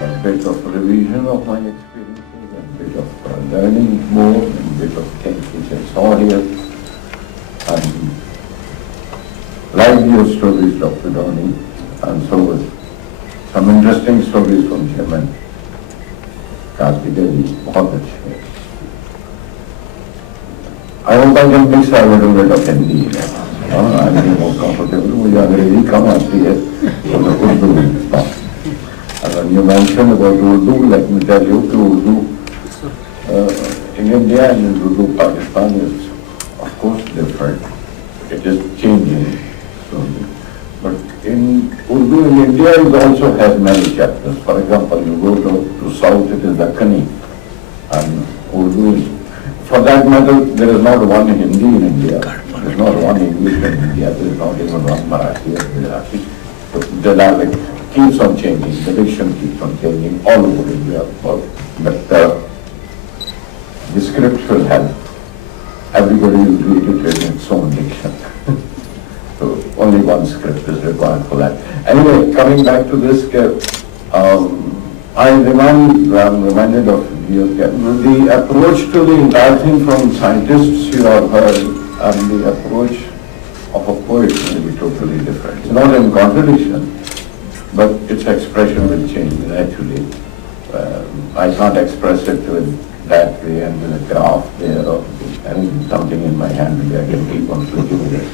A bit of revision of my experiences, a bit of learning more, and a bit of things which I saw here. And like your stories, Dr. Dhoni, and so with some interesting stories from Chairman Karthikeya ji, बहुत अच्छे हैं. I hope I can mix a little bit of Hindi. I'm more comfortable. मुझे अंग्रेजी कम आती है, तो मैं उर्दू में लिखता हूँ. And when you mentioned about Urdu, let me tell you that Urdu in India and in Urdu Pakistan is of course different. It is changing slowly. But in Urdu in India it also has many chapters. For example, you go to south, it is Dakkani. And Urdu is, for that matter, there is not one Hindi in India. There is not one English in India. There is not even one Marathi or Gujarati. So the dialect keeps on changing, the diction keeps on changing all over India. But the script will have, everybody will read it in its own diction. So only one script is required for that. Anyway, coming back to this, I'm reminded of the approach to the entire thing from scientists you have heard, and the approach of a poet will be totally different. It's not in contradiction, but its expression will change naturally. I can't express it with that way and with a graph there or something in my hand which I can keep on flicking it.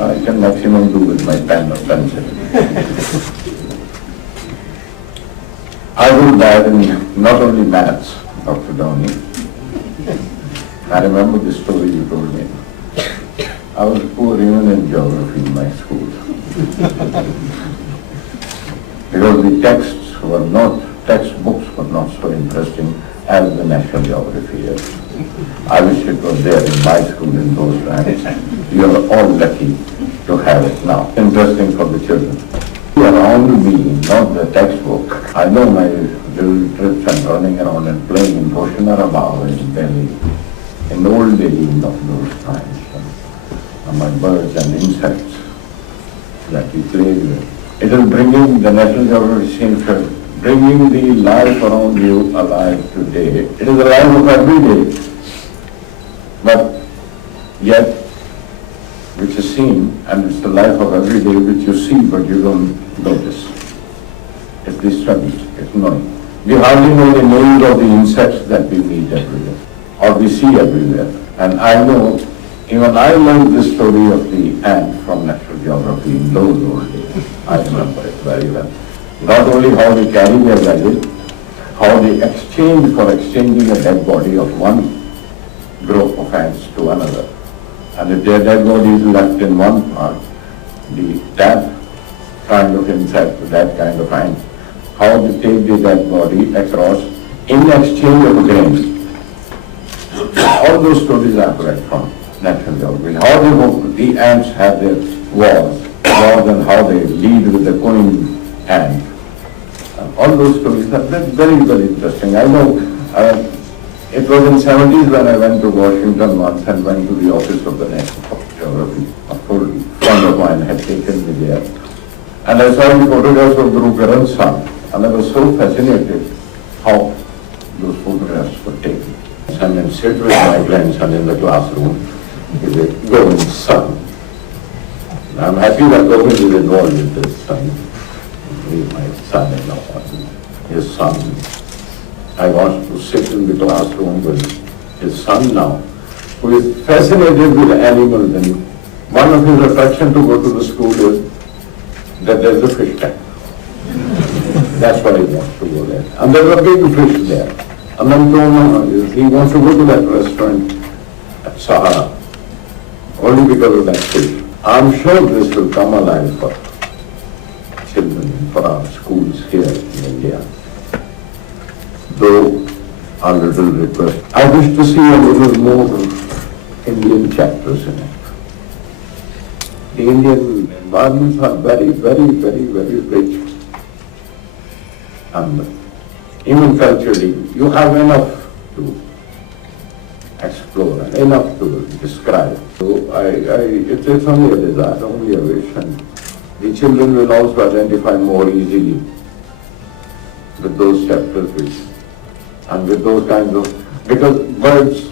I can maximum do with my pen or pencil. I would dive in not only maths, Dr. Dhoni. I remember the story you told me. I was poor even in geography in my school. Because the textbooks were not so interesting as the national geography is. I wish it was there in my school in those times. You are all lucky to have it now. Interesting for the children. Around me, not the textbook. I know my little trips and running around and playing in Hoshinarabad in Delhi, in the old Delhi of those times. And my birds and insects that we played with. It is bringing the National Geography Center, bringing the life around you alive today. It is the life of every day, but yet which is seen, and it's the life of every day which you see but you don't notice. It's the struggle, it's knowing. We hardly know the names of the insects that we meet everywhere, or we see everywhere. And I know, even I learned the story of the ant from Natural Geography in those old days. I remember it very well. Not only how they carry their baggage, how they exchange for exchanging a dead body of one group of ants to another. And if their dead body is left in one part, that kind of insect, that kind of ant, how they take the dead body across in exchange of grains. All those stories are read from Natural Geography. How the ants have their wars and how they lead with the queen ant. All those stories are very, very interesting. I know it was in 70s when I went to Washington once and went to the office of the National Geography. A friend of mine had taken me there. And I saw the photographs of Guru Karan's son. And I was so fascinated how those photographs were taken. And then sit with my grandson in the classroom with a Govind's son. I'm happy that Govind is involved with this son. He's my son-in-law, his son. I want to sit in the classroom with his son now, who is fascinated with animals, and one of his attractions to go to the school is that there's a fish tank. That's why he wants to go there. And there's a big fish there. And then he wants to go to that restaurant at Sahara, only because of that fish. I'm sure this will come alive for children, for our schools here in India. Though a little request, I wish to see a little more Indian chapters in it. The Indian environments are very, very, very, very rich. And even culturally, you have enough to explore and enough to describe. So it's only a desire, only a wish, and the children will also identify more easily with those chapters which, and with those kinds of, because birds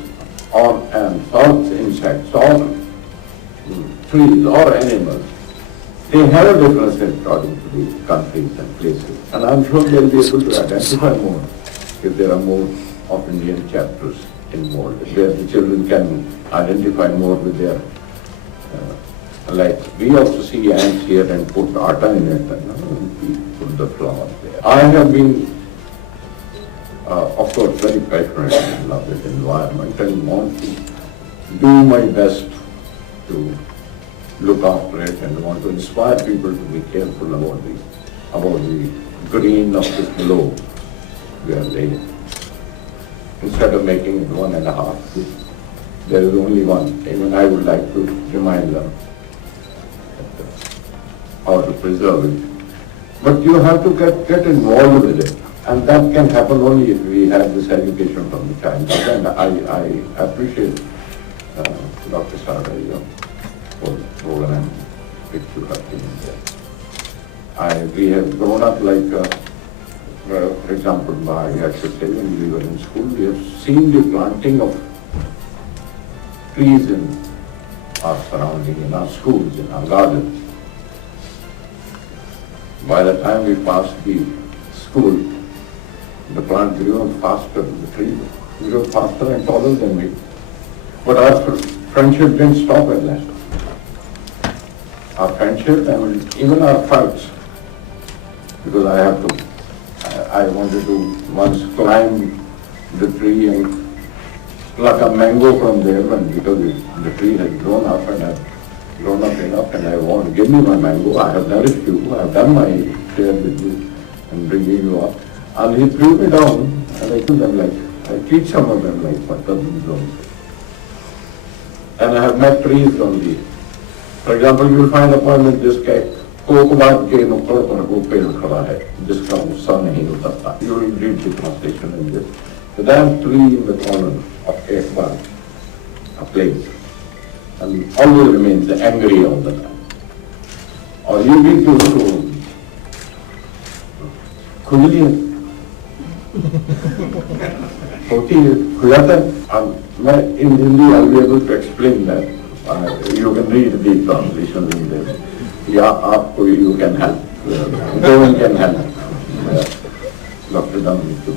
or ants or insects or trees or animals, they have a difference according to the countries and places. And I'm sure they'll be able to identify more if there are more of Indian chapters involved, where the children can identify more with their, like we also see ants here and put atta in it and we put the flower there. I have been, of course, very passionate and love this environment and want to do my best to look after it and want to inspire people to be careful about the green of this globe where they, instead of making it 1.5, there is only one. Even I would like to remind them how to preserve it. But you have to get involved with it. And that can happen only if we have this education from the childhood. And I appreciate Dr. Sarada for the program which you have been there. We have grown up like, for example, I should say when we were in school, we have seen the planting of trees in our surrounding, in our schools, in our gardens. By the time we passed the school, the plant grew faster, the tree grew faster and taller than me. But our friendship didn't stop at that. Our friendship and even our fights, because I wanted to once climb the tree and pluck a mango from there, and because the tree had grown up and had grown up enough and I want to give me my mango, I have nourished you, I have done my share with you and bringing you up. And he threw me down and I told them like, I teach some of them like my cousins don't. And I have met trees on the, for example, you will find a poem in this case, कोकबाद के नुक्कड़ पर वो पेड़ खड़ा है जिसका गुस्सा नहीं उतरता. You will read the translation in this. So that tree in the corner of Ekbar, a place, and always remains angry all the time. और ये भी तो खुजली होती है, खुजाता है. मैं in Hindi I'll be able to explain that. You can read the translation in there. Yeah, आपको you can help. No one can help. Dr. Dhammi to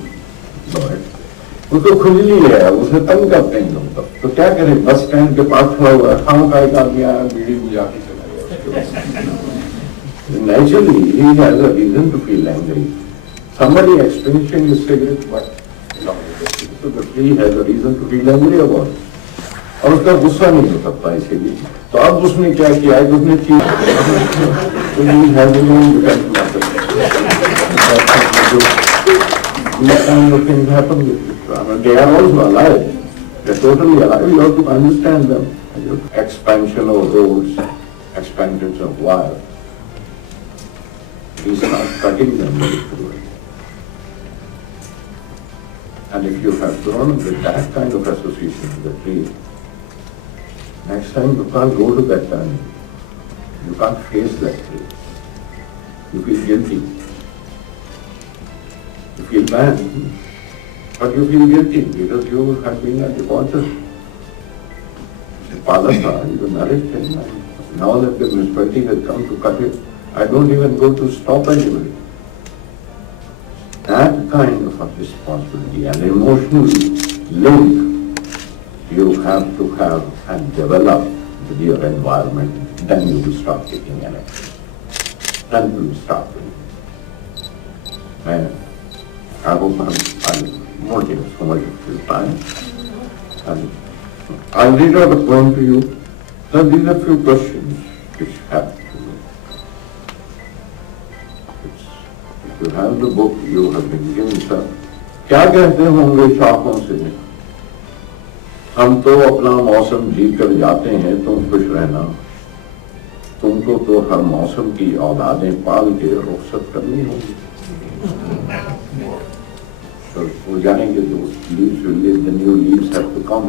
know it. उसको खुजली है, उसे तंग करते हैं लोग. तो क्या करें, बस स्टैंड के पास खड़ा हुआ है, खाम का एक आदमी आया, बीड़ी बुझा के चला गया. Naturally, he has a reason to feel angry. Somebody extinguishing his cigarette, but so the tree has a reason to feel angry about it. और उसका गुस्सा नहीं हो सकता इसीलिए. तो अब उसने क्या किया है, उसने चीज तो ये है वो defence matter. These kind of things happen with people. I mean, they are also alive. They are totally alive. You have to understand them. Expansion of roads, expansions of wire. We start cutting them through it. And if you have grown with that kind of association with the tree, next time you can't go to that time. You can't face that tree. You feel guilty. You feel bad. But you feel guilty because you have been at the altar. You nourished him. Now that the municipality has come to cut it, I don't even go to stop anybody. That kind of a responsibility and emotional link you have to have and develop with your environment, then you will start taking an action. Then you will start doing it. And I hope I won't take so much of your time. And I'll read out a poem to you. So these are few questions which have to do. If you have the book you have been given, sir. क्या कहते होंगे शाखों से, हम तो अपना मौसम जी कर जाते हैं, तुम खुश रहना, तुमको तो हर मौसम की औलादें पाल के रुखसत करनी होगी. तो वो जानेंगे जो leaves will live, the new leaves have to come.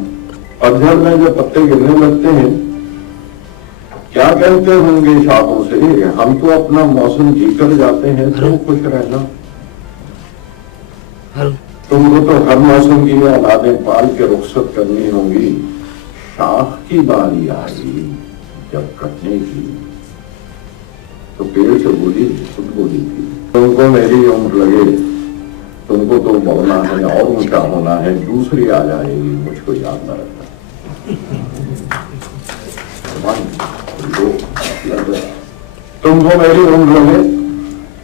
पतझड़ में जब पत्ते गिरने लगते हैं, क्या कहते होंगे शाखों से, हम तो अपना मौसम जी कर जाते हैं, तुम खुश रहना, तुमको तो हर मौसम की औलादें पाल के रुखसत करनी होगी। शाख की बारी आई जब कटने की, तो पेड़ से बोली, खुद बोली थी, तुमको मेरी उम्र लगे, तुमको तो बढ़ना है और ऊंचा होना है, दूसरी आ जाएगी मुझको याद न रखना। तुमको मेरी उम्र लगे,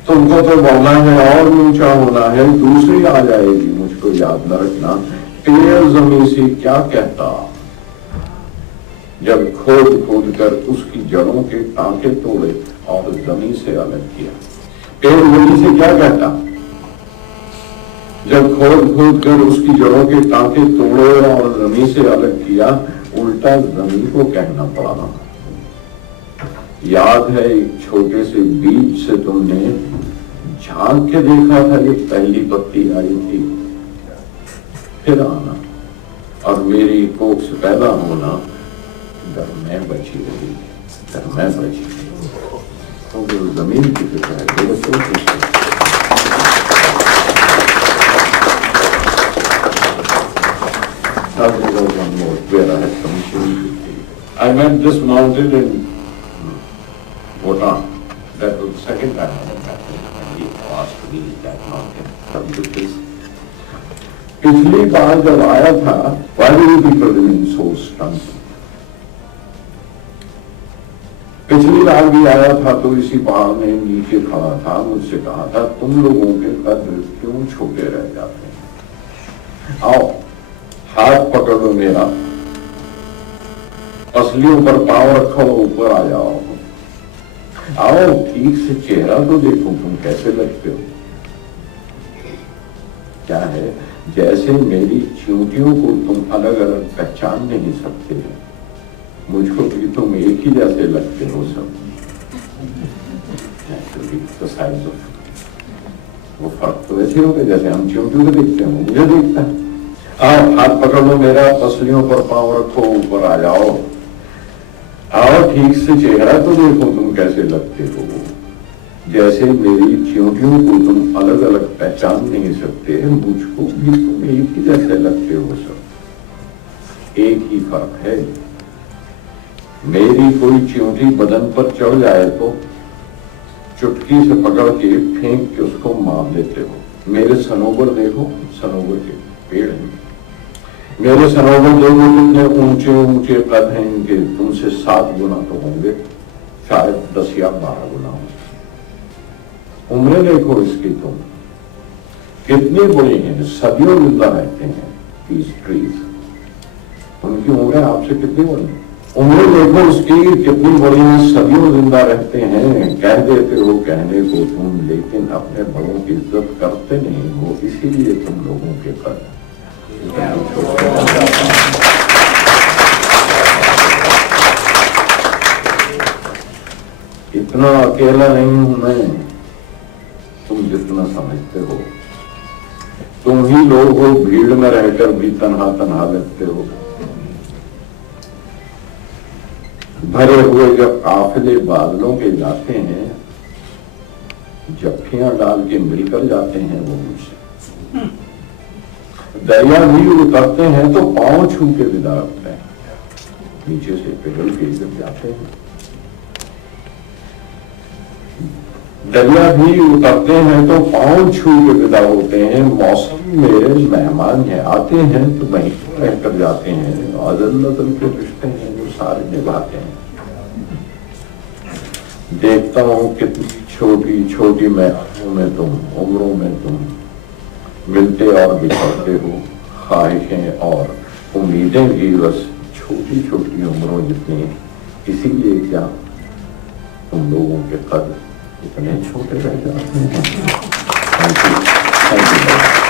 तुमको तो बढ़ना है और ऊंचा होना है, दूसरी आ जाएगी मुझको याद न रखना। पेड़ जमीन से क्या कहता जब खोद खोद कर उसकी जड़ों के टांके तोड़े और जमीन से अलग किया। पेड़ जमीन से क्या कहता जब खोद खोद कर उसकी जड़ों के टांके तोड़े और जमीन से अलग किया, उल्टा जमीन को कहना पड़ा। याद है एक छोटे से बीज से तुमने झांक के देखा था जब पहली पत्ती आई थी, फिर आना और मेरी कोख से पैदा होना, घर में बची रही, घर में बची रही। तो वो जमीन की फिक्र है, दोस्तों I met this mountain in Bhutan. That was the second time I met him, and he asked me that mountain. पिछली बार जब आया था, why do you people remain so stunned? पिछली बार भी आया था तो इसी पहाड़ में नीचे खड़ा था, मुझसे कहा था तुम लोगों के कद क्यों छोटे रह जाते हैं? आओ हाथ पकड़ लो मेरा, पसलियों पर पांव रखो, ऊपर आ जाओ। आओ ठीक से चेहरा तो देखो तुम कैसे लगते हो। क्या है, जैसे मेरी चींटियों को तुम अलग अलग पहचान नहीं सकते, मुझको भी तुम एक ही जैसे लगते हो सब। वो फर्क तो ऐसे होगा जैसे हम चींटियों को देखते हैं, मुझे देखता है। आओ हाथ पकड़ लो मेरा, पसलियों पर पांव रखो, ऊपर आ जाओ। आओ ठीक से चेहरा तो देखो तुम कैसे लगते हो। जैसे मेरी चींटियों को तुम अलग अलग पहचान नहीं सकते, मुझको भी तुम एक ही जैसे लगते हो सब। एक ही फर्क है, मेरी कोई चींटी बदन पर चढ़ जाए तो चुटकी से पकड़ के फेंक के उसको मार देते हो। मेरे सनोबर देखो, सनोबर के पेड़ हैं, मेरे सनोबर देखो कितने ऊंचे ऊंचे कद हैं इनके, तुमसे 7 गुना तो होंगे, शायद 10 या 12 गुना होंगे। उम्रें देखो इसकी तुम कितनी बड़ी हैं, सदियों जिंदा रहते हैं पीस ट्रीज। उनकी उम्रें आपसे कितनी बड़ी हैं? उम्रें देखो उसकी कितनी बड़ी है, सदियों जिंदा रहते हैं। कह देते हो कहने को तुम, लेकिन अपने बड़ों की इज्जत करते नहीं हो, इसीलिए तुम लोगों के कद इतना अकेला नहीं हूं मैं, तुम जितना समझते हो। तुम ही लोग हो भीड़ में रहकर भी तन्हा तन्हा लगते हो। भरे हुए जब काफिले बादलों के जाते हैं, जफ्फियां डाल के मिलकर जाते हैं वो मुझसे। दरिया भी उतरते हैं तो पांव छू के विदा रखते हैं, नीचे से पिघल के जब जाते हैं। दरिया भी उतरते हैं तो पांव छू के विदा होते हैं। मौसम मेरे मेहमान हैं, आते हैं तो वहीं रहकर जाते हैं। अदल नदल के रिश्ते हैं जो सारे निभाते हैं। देखता हूं कितनी छोटी छोटी महफिलों में तुम, उम्रों में तुम मिलते और बिछड़ते हो। ख्वाहिशें और उम्मीदें भी बस छोटी छोटी उम्रों जितनी, इसीलिए क्या तुम लोगों के कद इतने छोटे रह जाते हैं। Thank you.